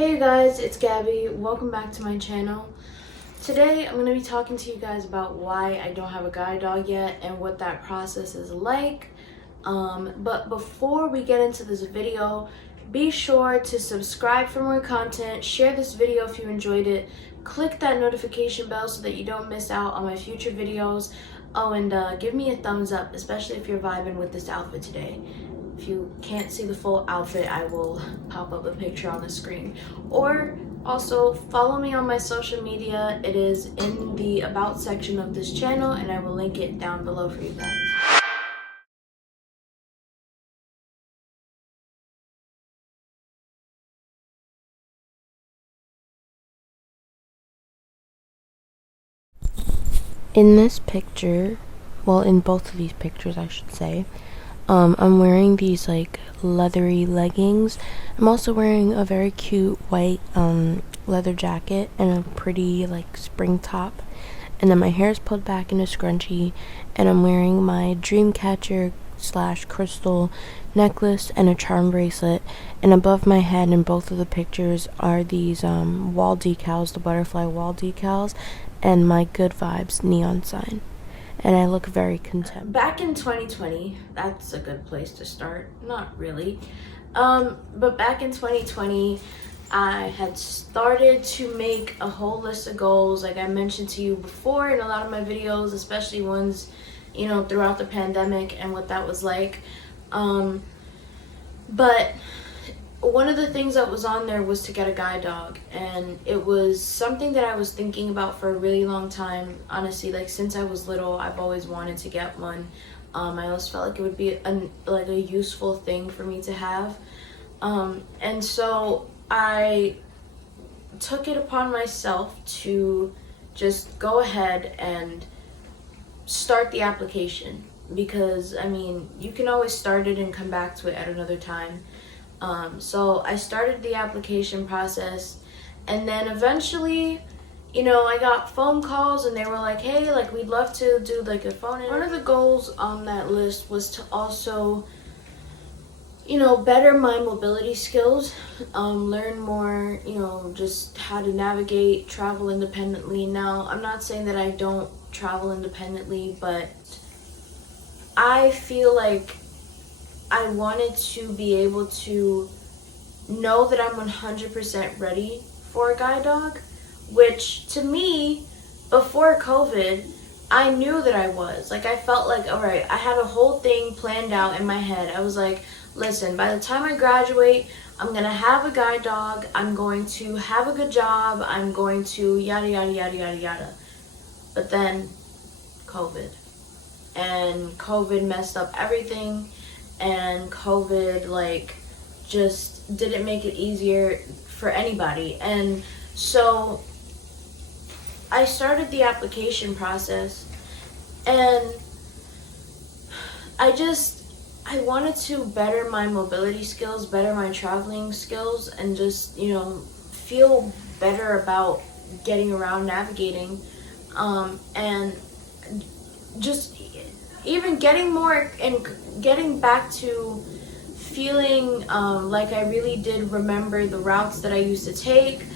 Hey you guys, it's Gabby. Welcome back to my channel. Today I'm going to be talking to you guys about why I don't have a guide dog yet and what that process is like. But before we get into this video, be sure to subscribe for more content, share this video if you enjoyed it, click that notification bell so that you don't miss out on my future videos. Oh, and give me a thumbs up, especially if you're vibing with this outfit today. If you can't see the full outfit, I will pop up a picture on the screen. Or also follow me on my social media. It is in the about section of this channel and I will link it down below for you guys. In this picture, well, in both of these pictures I should say, I'm wearing these like leathery leggings. I'm also wearing a very cute white leather jacket and a pretty like spring top. And then my hair is pulled back in a scrunchie, and I'm wearing my Dreamcatcher / crystal necklace and a charm bracelet. And above my head in both of the pictures are these wall decals, the butterfly wall decals, and my Good Vibes neon sign. And I look very content. Back in 2020, that's a good place to start. Not really. But back in 2020, I had started to make a whole list of goals, like I mentioned to you before in a lot of my videos, especially ones, you know, throughout the pandemic and what that was like. But one of the things that was on there was to get a guide dog, and it was something that I was thinking about for a really long time. Honestly, like since I was little, I've always wanted to get one. I always felt like it would be a useful thing for me to have, and so I took it upon myself to just go ahead and start the application, because I mean, you can always start it and come back to it at another time. So I started the application process, and then eventually, you know, I got phone calls and they were like, hey, like we'd love to do like a phone interview. One of the goals on that list was to also, you know, better my mobility skills, learn more, you know, just how to navigate, travel independently. Now, I'm not saying that I don't travel independently, but I feel like I wanted to be able to know that I'm 100% ready for a guide dog, which to me, before COVID, I knew that I was. Like, I felt like, all right, I had a whole thing planned out in my head. I was like, listen, by the time I graduate, I'm going to have a guide dog. I'm going to have a good job. I'm going to yada, yada, yada, yada, yada. But then COVID. And COVID messed up everything. And COVID like just didn't make it easier for anybody. And so I started the application process, and I wanted to better my mobility skills, better my traveling skills, and just, you know, feel better about getting around, navigating, and just even getting more and getting back to feeling like I really did remember the routes that I used to take,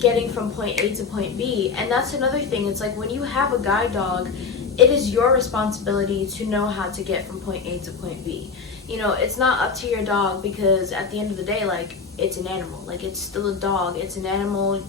getting from point A to point B. And that's another thing. It's like when you have a guide dog, it is your responsibility to know how to get from point A to point B. You know, it's not up to your dog, because at the end of the day, like, it's an animal. Like, it's still a dog. It's an animal.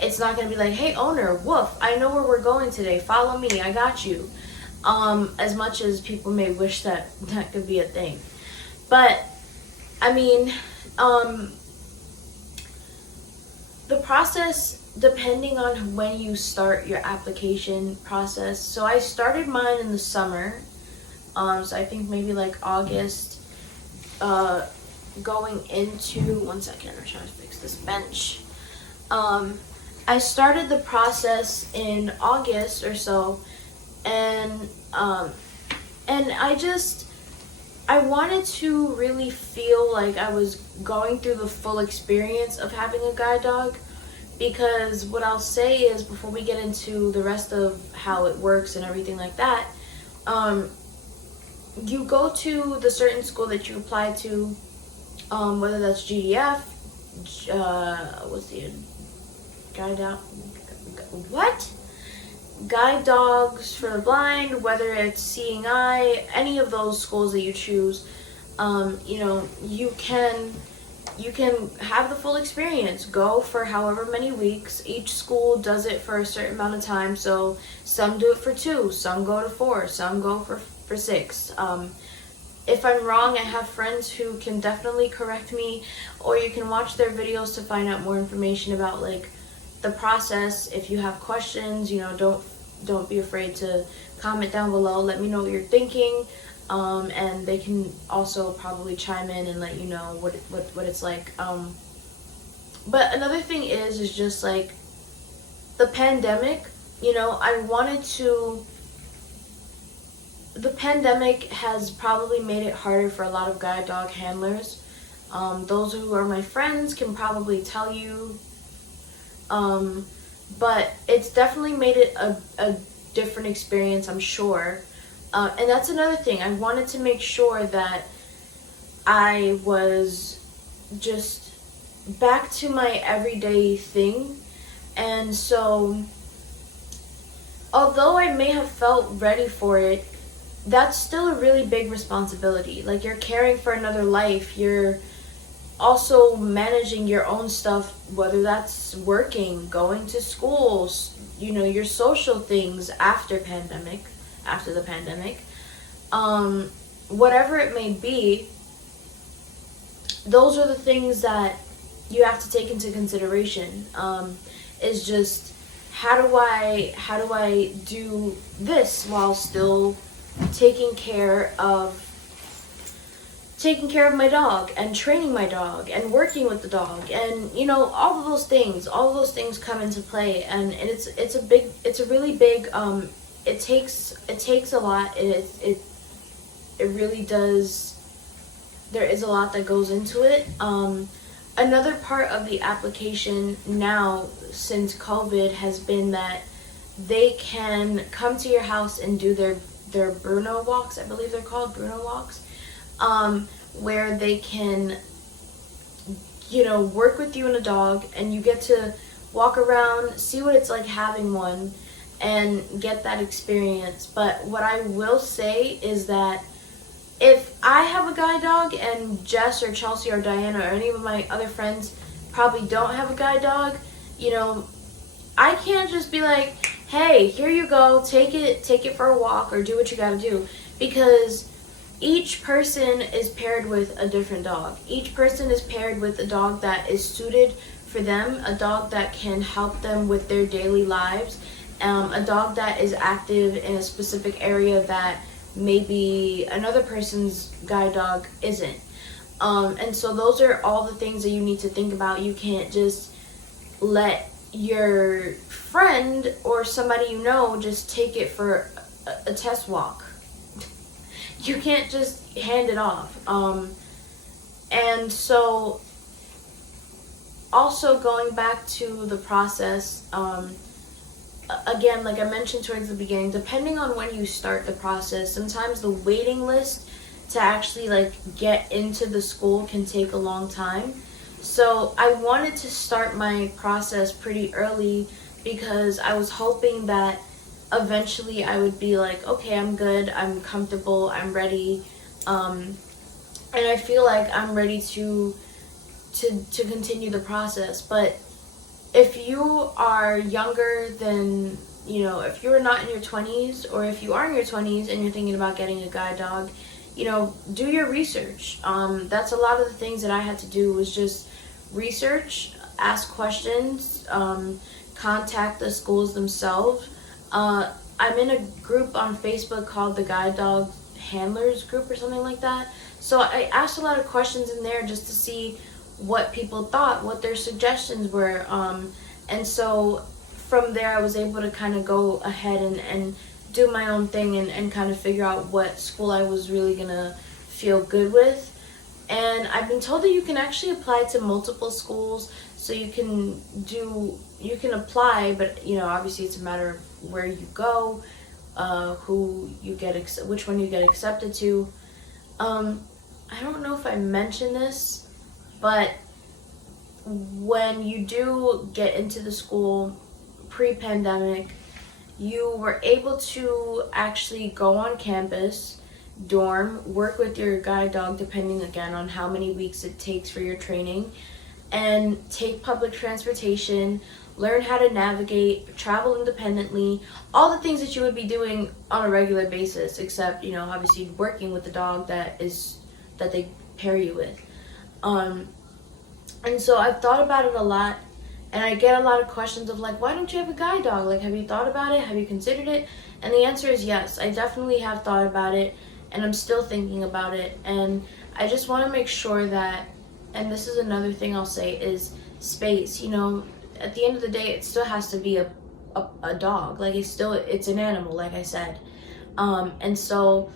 It's not going to be like, hey, owner, woof, I know where we're going today. Follow me. I got you. As much as people may wish that that could be a thing. But, I mean, the process, depending on when you start your application process. So I started mine in the summer. So I think maybe like August, going into, one second, I'm trying to fix this bench. I started the process in August or so, and I wanted to really feel like I was going through the full experience of having a guide dog, because what I'll say is, before we get into the rest of how it works and everything like that, you go to the certain school that you apply to, whether that's GDF, what's the guide dog? What? Guide dogs for the blind, whether it's Seeing Eye, any of those schools that you choose, you know, you can have the full experience. Go for however many weeks. Each school does it for a certain amount of time. So some do it for 2, some go to 4, some go for 6. If I'm wrong, I have friends who can definitely correct me, or you can watch their videos to find out more information about like the process. If you have questions, you know, don't be afraid to comment down below. Let me know what you're thinking, and they can also probably chime in and let you know what it's like. But another thing is just like the pandemic. You know, the pandemic has probably made it harder for a lot of guide dog handlers. Those who are my friends can probably tell you. But it's definitely made it a different experience, I'm sure. And that's another thing. I wanted to make sure that I was just back to my everyday thing. And so, although I may have felt ready for it, that's still a really big responsibility. Like, you're caring for another life. You're also managing your own stuff, whether that's working, going to school, you know, your social things after the pandemic, whatever it may be. Those are the things that you have to take into consideration. Is just how do I do this while still taking care of my dog and training my dog and working with the dog, and you know, all of those things come into play. And it's a really big, it takes a lot. It really does. There is a lot that goes into it. Another part of the application now since COVID has been that they can come to your house and do their Bruno walks. I believe they're called Bruno walks. Where they can, you know, work with you and a dog, and you get to walk around, see what it's like having one, and get that experience. But what I will say is that if I have a guide dog and Jess or Chelsea or Diana or any of my other friends probably don't have a guide dog, you know, I can't just be like, hey, here you go, take it for a walk or do what you gotta do, because each person is paired with a different dog. Each person is paired with a dog that is suited for them, a dog that can help them with their daily lives, a dog that is active in a specific area that maybe another person's guide dog isn't. And so those are all the things that you need to think about. You can't just let your friend or somebody you know just take it for a test walk. You can't just hand it off. And so, also going back to the process, again, like I mentioned towards the beginning, depending on when you start the process, sometimes the waiting list to actually like get into the school can take a long time. So I wanted to start my process pretty early because I was hoping that eventually I would be like, okay, I'm good, I'm comfortable, I'm ready, and I feel like I'm ready to continue the process. But if you are younger than, you know, if you're not in your 20s, or if you are in your 20s and you're thinking about getting a guide dog, you know, do your research. That's a lot of the things that I had to do, was just research, ask questions, contact the schools themselves. I'm in a group on Facebook called the Guide Dog Handlers Group or something like that. So I asked a lot of questions in there just to see what people thought, what their suggestions were. And so from there I was able to kind of go ahead and do my own thing and kind of figure out what school I was really going to feel good with. And I've been told that you can actually apply to multiple schools, so you can apply, but you know, obviously it's a matter of where you go, which one you get accepted to. I don't know if I mentioned this, but when you do get into the school pre-pandemic, you were able to actually go on campus, dorm, work with your guide dog, depending again on how many weeks it takes for your training, and take public transportation, learn how to navigate, travel independently, all the things that you would be doing on a regular basis, except, you know, obviously working with the dog that they pair you with. And so I've thought about it a lot, and I get a lot of questions of like, why don't you have a guide dog? Like, have you thought about it? Have you considered it? And the answer is yes. I definitely have thought about it, and I'm still thinking about it. And I just want to make sure that, and this is another thing I'll say, is space. You know, at the end of the day, it still has to be a dog. Like, it's an animal, like I said. And so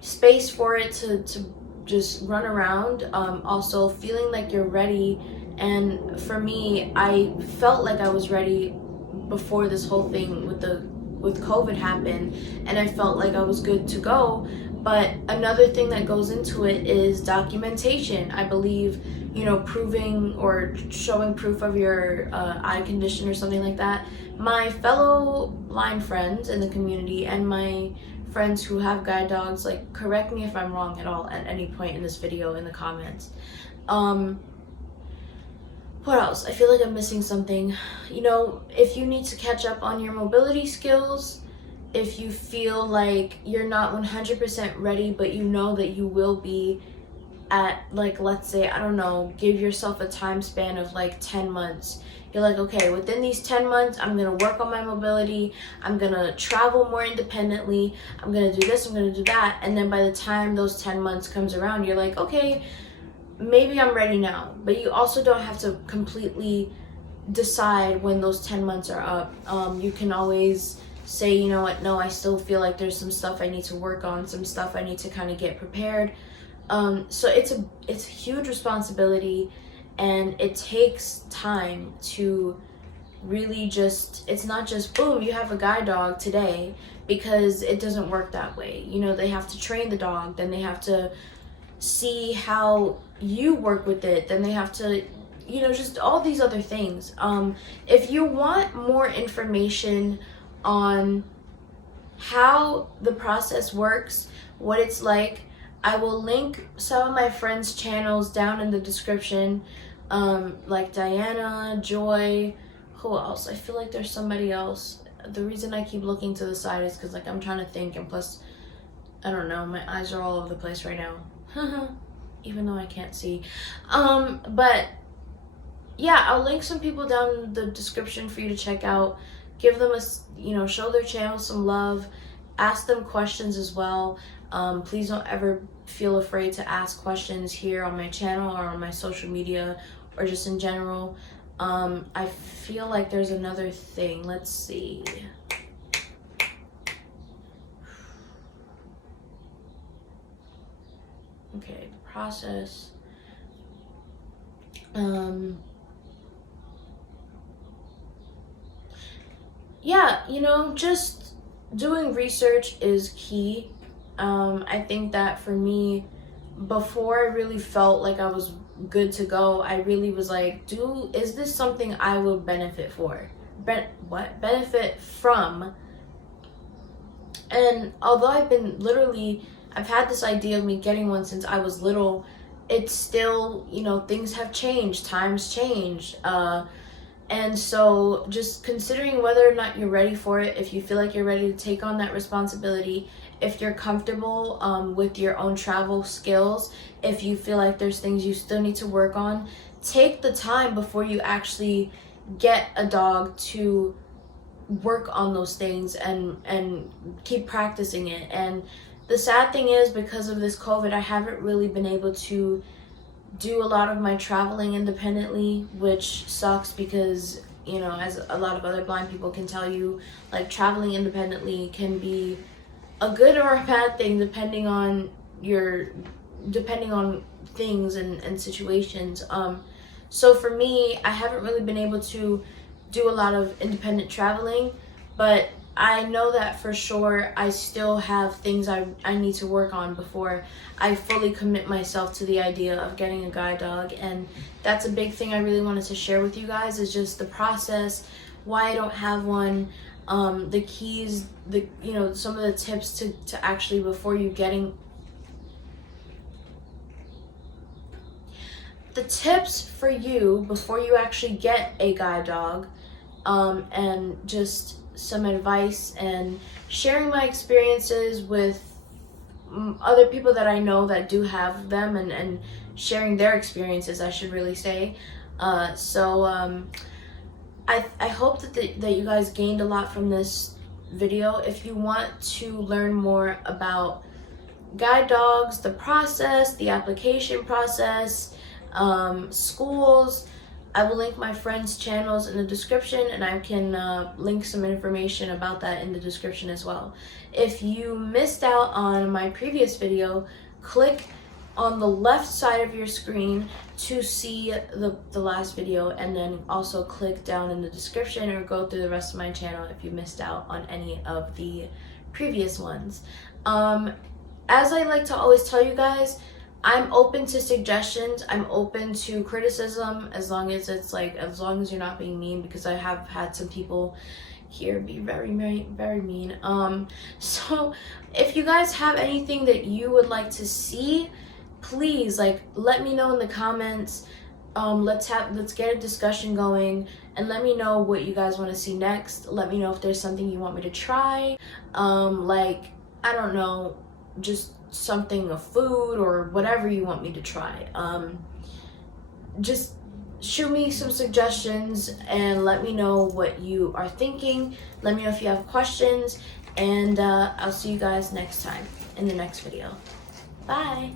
space for it to just run around, also feeling like you're ready. And for me, I felt like I was ready before this whole thing with COVID happened, and I felt like I was good to go. But another thing that goes into it is documentation. I believe, you know, proving or showing proof of your eye condition or something like that. My fellow blind friends in the community and my friends who have guide dogs, like, correct me if I'm wrong at all at any point in this video in the comments. What else? I feel like I'm missing something. You know, if you need to catch up on your mobility skills, if you feel like you're not 100% ready, but you know that you will be at, like, let's say, I don't know, give yourself a time span of like 10 months. You're like, okay, within these 10 months, I'm going to work on my mobility. I'm going to travel more independently. I'm going to do this. I'm going to do that. And then by the time those 10 months comes around, you're like, okay, maybe I'm ready now. But you also don't have to completely decide when those 10 months are up. You can always say, you know what, no, I still feel like there's some stuff I need to work on, some stuff I need to kind of get prepared. So it's a huge responsibility, and it takes time to really just, it's not just boom, you have a guide dog today, because it doesn't work that way. You know, they have to train the dog, then they have to see how you work with it, then they have to, you know, just all these other things. If you want more information on how the process works, what it's like, I will link some of my friends' channels down in the description, like Diana, Joy, who else? I feel like there's somebody else. The reason I keep looking to the side is because, like, I'm trying to think, and plus, I don't know, my eyes are all over the place right now. Even though I can't see. But yeah, I'll link some people down in the description for you to check out. Give them show their channel some love. Ask them questions as well. Please don't ever feel afraid to ask questions here on my channel or on my social media or just in general. I feel like there's another thing. Let's see. Okay, the process. Yeah, you know, just doing research is key. I think that for me, before I really felt like I was good to go, I really was like, is this something I would benefit benefit from? And although I've had this idea of me getting one since I was little, it's still, you know, things have changed, times change. And so just considering whether or not you're ready for it, if you feel like you're ready to take on that responsibility, if you're comfortable with your own travel skills, if you feel like there's things you still need to work on, take the time before you actually get a dog to work on those things and keep practicing it. And the sad thing is, because of this COVID, I haven't really been able to do a lot of my traveling independently, which sucks because, you know, as a lot of other blind people can tell you, like, traveling independently can be a good or a bad thing depending on things and situations. So for me, I haven't really been able to do a lot of independent traveling, but I know that for sure I still have things I need to work on before I fully commit myself to the idea of getting a guide dog. And that's a big thing I really wanted to share with you guys, is just the process, why I don't have one, the keys, some of the tips to actually, before you getting the tips for you before you actually get a guide dog, and just some advice and sharing my experiences with other people that I know that do have them, and sharing their experiences, I should really say. I hope that you guys gained a lot from this video. If you want to learn more about guide dogs, the process, the application process, schools, I will link my friends' channels in the description, and I can link some information about that in the description as well. If you missed out on my previous video, click on the left side of your screen to see the last video, and then also click down in the description or go through the rest of my channel if you missed out on any of the previous ones. As I like to always tell you guys, I'm open to suggestions. I'm open to criticism, as long as you're not being mean, because I have had some people here be very, very, very mean. So if you guys have anything that you would like to see, please let me know in the comments. Let's get a discussion going, and let me know what you guys want to see next. Let me know if there's something you want me to try. I don't know, just something, a food or whatever you want me to try. Just shoot me some suggestions and let me know what you are thinking. Let me know if you have questions, and I'll see you guys next time in the next video. Bye.